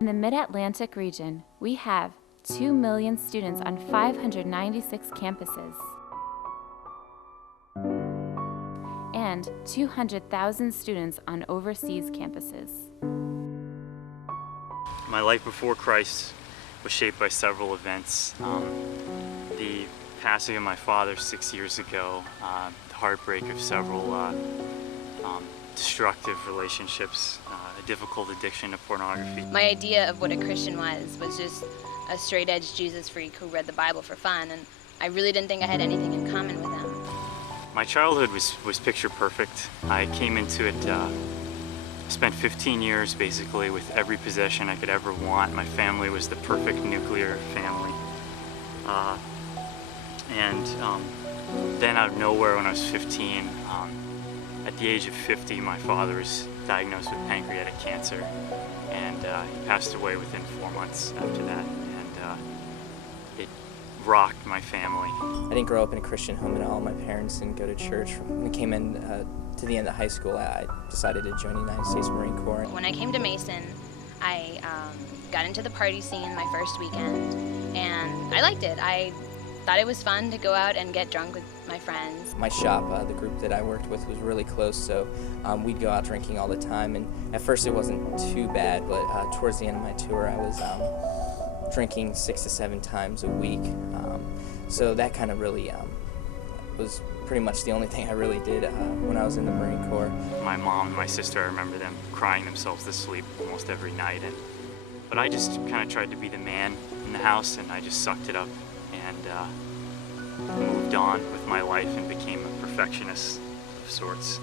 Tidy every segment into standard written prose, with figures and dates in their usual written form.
In the Mid-Atlantic region, we have 2 million students on 596 campuses and 200,000 students on overseas campuses. My life before Christ was shaped by several events. The passing of my father 6 years ago, the heartbreak of several destructive relationships, a difficult addiction to pornography. My idea of what a Christian was just a straight-edge Jesus freak who read the Bible for fun, and I really didn't think I had anything in common with him. My childhood was picture perfect. I came into it, spent 15 years basically with every possession I could ever want. My family was the perfect nuclear family. Then out of nowhere when I was 15, at the age of 50, my father was diagnosed with pancreatic cancer, and he passed away within 4 months after that, and it rocked my family. I didn't grow up in a Christian home at all. My parents didn't go to church. When I came in to the end of high school, I decided to join the United States Marine Corps. When I came to Mason, I got into the party scene my first weekend, and I liked it. I thought it was fun to go out and get drunk with my friends. My shop, the group that I worked with, was really close, so we'd go out drinking all the time, and at first it wasn't too bad, but towards the end of my tour I was drinking 6 to 7 times a week, so that kind of really was pretty much the only thing I really did when I was in the Marine Corps. My mom and my sister, I remember them crying themselves to sleep almost every night, but I just kind of tried to be the man in the house, and I just sucked it up and moved on with my life and became a perfectionist of sorts.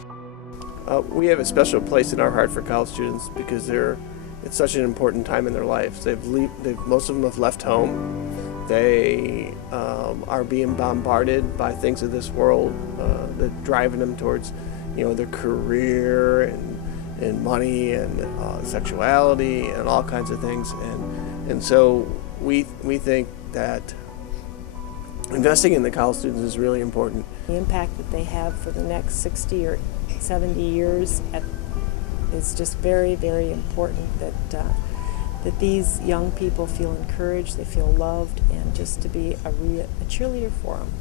We have a special place in our heart for college students because it's such an important time in their lives. Most of them have left home. They are being bombarded by things of this world that driving them towards, their career and money and sexuality and all kinds of things. And so we think that investing in the college students is really important. The impact that they have for the next 60 or 70 years is just very, very important that these young people feel encouraged, they feel loved, and just to be a cheerleader for them.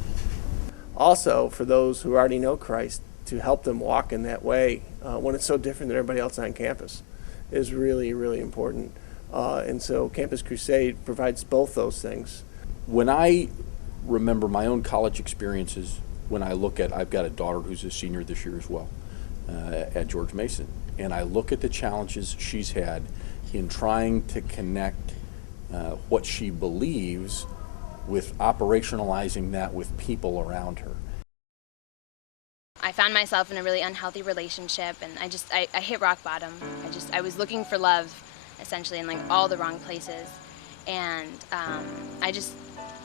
Also, for those who already know Christ, to help them walk in that way when it's so different than everybody else on campus is really, really important. And so Campus Crusade provides both those things. When I remember my own college experiences, when I look at, I've got a daughter who's a senior this year as well at George Mason, and I look at the challenges she's had in trying to connect what she believes with operationalizing that with people around her. I found myself in a really unhealthy relationship, and I hit rock bottom. I was looking for love, essentially, in like all the wrong places, and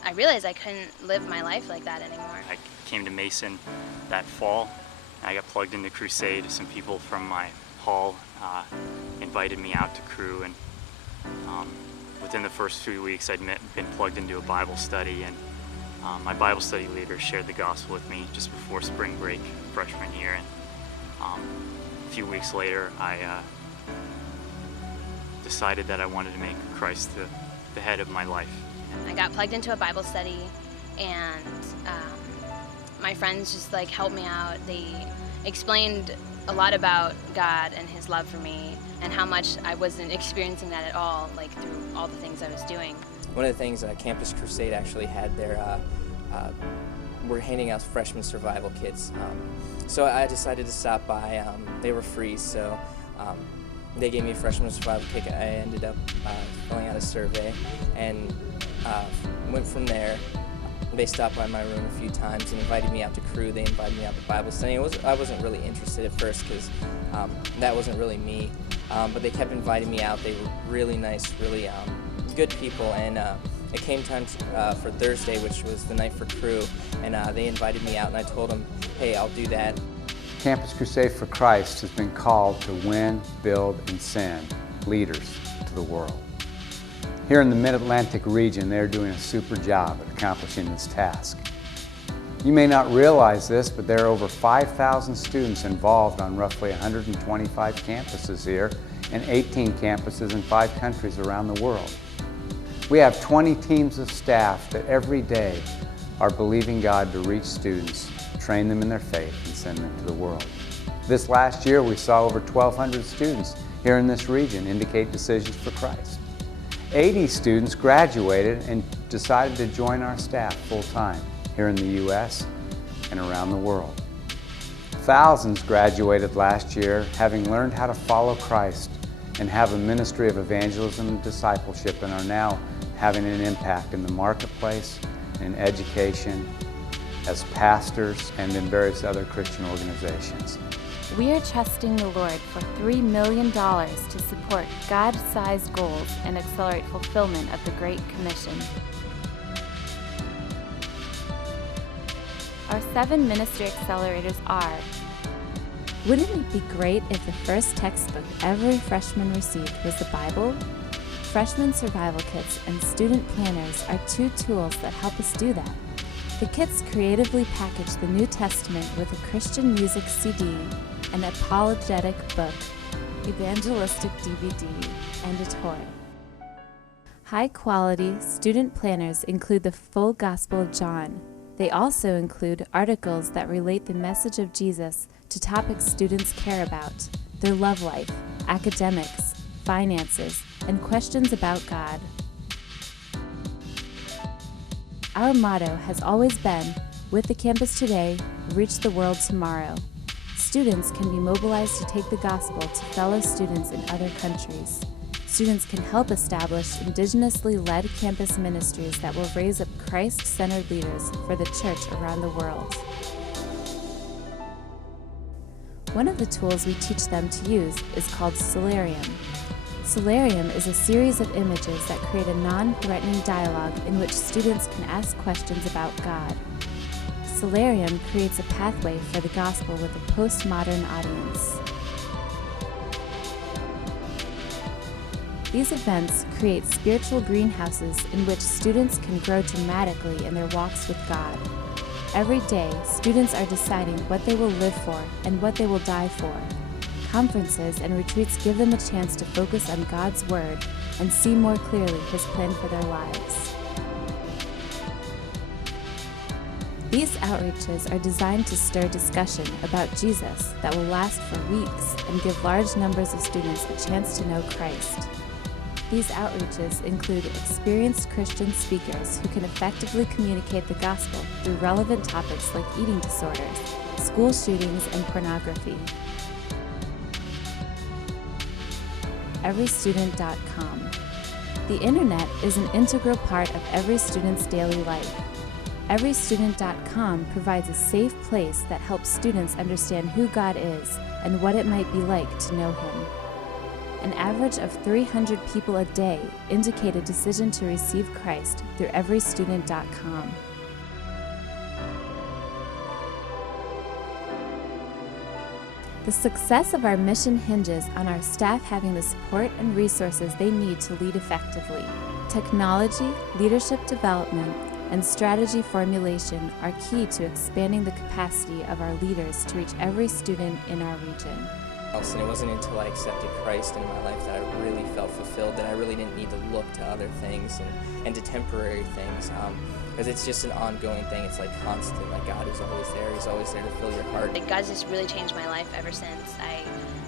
I realized I couldn't live my life like that anymore. I came to Mason that fall. I got plugged into Crusade. Some people from my hall invited me out to Crew, and within the first 3 weeks I'd been plugged into a Bible study, and my Bible study leader shared the gospel with me just before spring break freshman year, and a few weeks later I decided that I wanted to make Christ the head of my life. I got plugged into a Bible study, and my friends just helped me out. They explained a lot about God and His love for me, and how much I wasn't experiencing that at all, through all the things I was doing. One of the things Campus Crusade actually had there, we're handing out freshman survival kits. So I decided to stop by. They were free, so they gave me a freshman survival kit. I ended up filling out a survey and went from there. They stopped by my room a few times and invited me out to Crew. They invited me out to Bible study. I wasn't really interested at first because that wasn't really me, but they kept inviting me out. They were really nice, really good people, and it came time for Thursday, which was the night for Crew, and they invited me out, and I told them, hey, I'll do that. Campus Crusade for Christ has been called to win, build, and send leaders to the world. Here in the Mid-Atlantic region, they're doing a super job at accomplishing this task. You may not realize this, but there are over 5,000 students involved on roughly 125 campuses here and 18 campuses in 5 countries around the world. We have 20 teams of staff that every day are believing God to reach students, train them in their faith, and send them to the world. This last year, we saw over 1,200 students here in this region indicate decisions for Christ. 80 students graduated and decided to join our staff full-time here in the U.S. and around the world. Thousands graduated last year having learned how to follow Christ and have a ministry of evangelism and discipleship, and are now having an impact in the marketplace, in education, as pastors, and in various other Christian organizations. We are trusting the Lord for $3 million to support God-sized goals and accelerate fulfillment of the Great Commission. Our 7 ministry accelerators are: wouldn't it be great if the first textbook every freshman received was the Bible? Freshman survival kits and student planners are 2 tools that help us do that. The kits creatively package the New Testament with a Christian music CD, an apologetic book, evangelistic DVD, and a toy. High-quality student planners include the full Gospel of John. They also include articles that relate the message of Jesus to topics students care about, their love life, academics, finances, and questions about God. Our motto has always been, with the campus today, reach the world tomorrow. Students can be mobilized to take the gospel to fellow students in other countries. Students can help establish indigenously led campus ministries that will raise up Christ-centered leaders for the church around the world. One of the tools we teach them to use is called Solarium. Solarium is a series of images that create a non-threatening dialogue in which students can ask questions about God. Solarium creates a pathway for the gospel with a postmodern audience. These events create spiritual greenhouses in which students can grow dramatically in their walks with God. Every day, students are deciding what they will live for and what they will die for. Conferences and retreats give them a chance to focus on God's Word and see more clearly His plan for their lives. These outreaches are designed to stir discussion about Jesus that will last for weeks and give large numbers of students a chance to know Christ. These outreaches include experienced Christian speakers who can effectively communicate the gospel through relevant topics like eating disorders, school shootings, and pornography. Everystudent.com. The internet is an integral part of every student's daily life. Everystudent.com provides a safe place that helps students understand who God is and what it might be like to know Him. An average of 300 people a day indicate a decision to receive Christ through Everystudent.com. The success of our mission hinges on our staff having the support and resources they need to lead effectively. Technology, leadership development, and strategy formulation are key to expanding the capacity of our leaders to reach every student in our region. And it wasn't until I accepted Christ in my life that I really felt fulfilled, that I really didn't need to look to other things and to temporary things. Because it's just an ongoing thing. It's like constant. Like God is always there. He's always there to fill your heart. Like God's just really changed my life ever since. I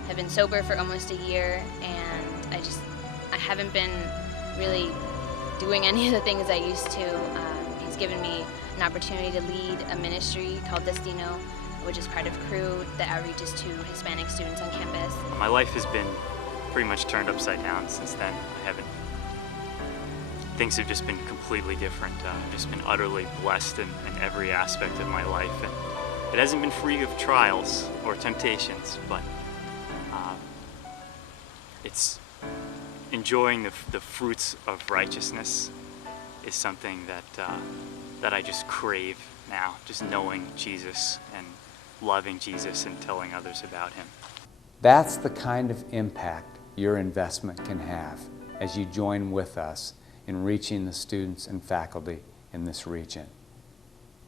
have been sober for almost a year, and I haven't been really doing any of the things I used to. He's given me an opportunity to lead a ministry called Destino, which is part of Crew that outreaches to Hispanic students on campus. My life has been pretty much turned upside down since then. Things have just been completely different. I've just been utterly blessed in every aspect of my life. And it hasn't been free of trials or temptations, but it's enjoying the fruits of righteousness is something that I just crave now, just knowing Jesus and loving Jesus and telling others about Him. That's the kind of impact your investment can have as you join with us in reaching the students and faculty in this region.